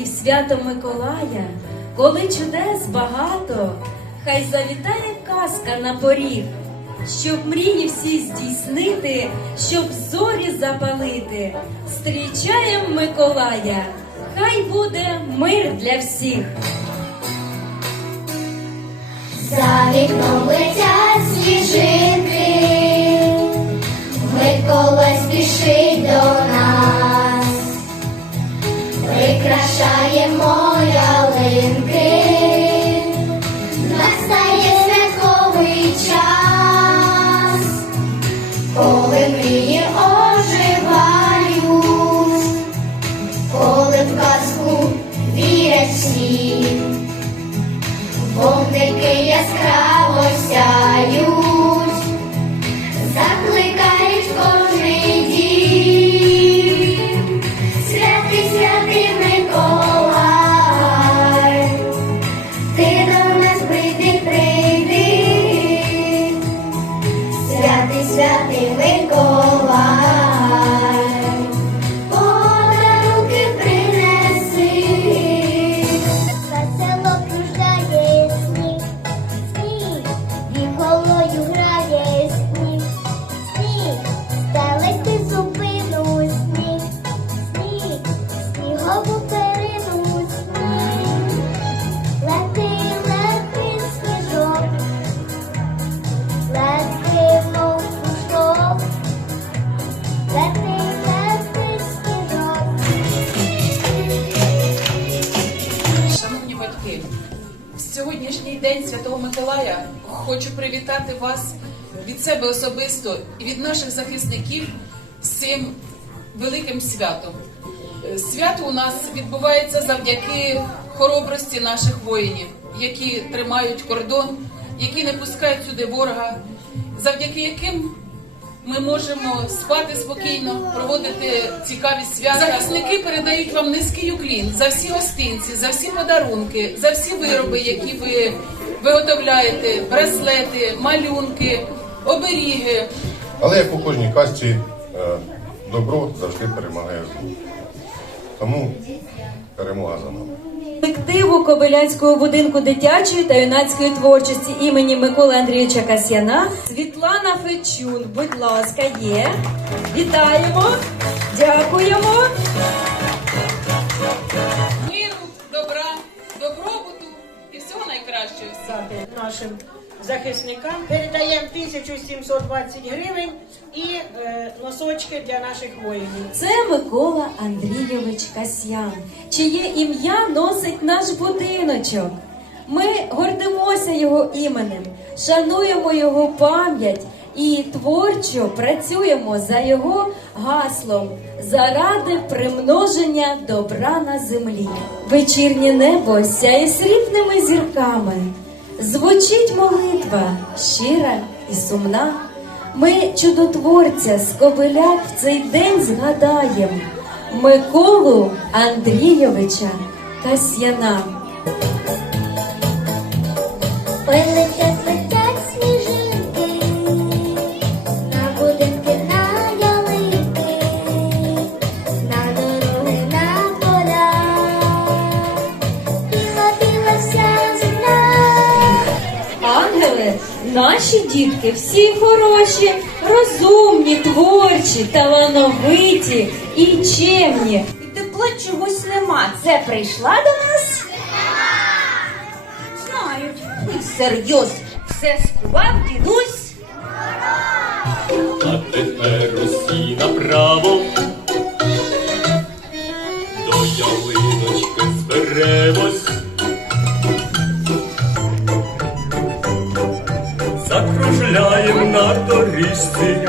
І в свято Миколая, коли чудес багато, хай завітає казка на поріг, щоб мрії всі здійснити, щоб зорі запалити. Зустрічаєм Миколая, хай буде мир для всіх. За вікном летять прикрашаємо ялинки, настає святковий час, коли мрії оживають, коли в казку вірять всі. Вогники яскраво сяють, Святий, Миколай, подарунки принеси. Весело кружляє сніг, сніг, віхолою грає сніг, сніг, стелити зупину сніг, снігову в сьогоднішній день Святого Миколая хочу привітати вас від себе особисто і від наших захисників з цим великим святом. Свято у нас відбувається завдяки хоробрості наших воїнів, які тримають кордон, які не пускають сюди ворога, завдяки яким ми можемо спати спокійно, проводити цікаві свята. Захисники передають вам низький уклін за всі гостинці, за всі подарунки, за всі вироби, які ви виготовляєте, браслети, малюнки, оберіги. Але як у кожній казці, е, добро завжди перемагає зло. Тому перемога за нами. Колективу Кобилянського будинку дитячої та юнацької творчості імені Миколи Андрійовича Касьяна Світлана Фечун, будь ласка, є. Вітаємо, дякуємо. Миру, добра, добробуту і всього найкращого. нашим захисникам. Передаємо 1720 гривень і е, носочки для наших воїнів. Це Микола Андрійович Касьян, чиє ім'я носить наш будиночок. Ми гордимося його іменем, шануємо його пам'ять і творчо працюємо за його гаслом заради примноження добра на землі. Вечірнє небо сяє срібними зірками. Звучить молитва щира і сумна. Ми чудотворця з в цей день згадаєм Миколу Андрійовича Касьяна. Наші дітки всі хороші, розумні, творчі, талановиті і чемні. І тепла чогось нема. Це прийшла до нас? Знають. І всерйоз все скував дідусь. А тепер усі направо до ялиночки зберемось. На доріжці,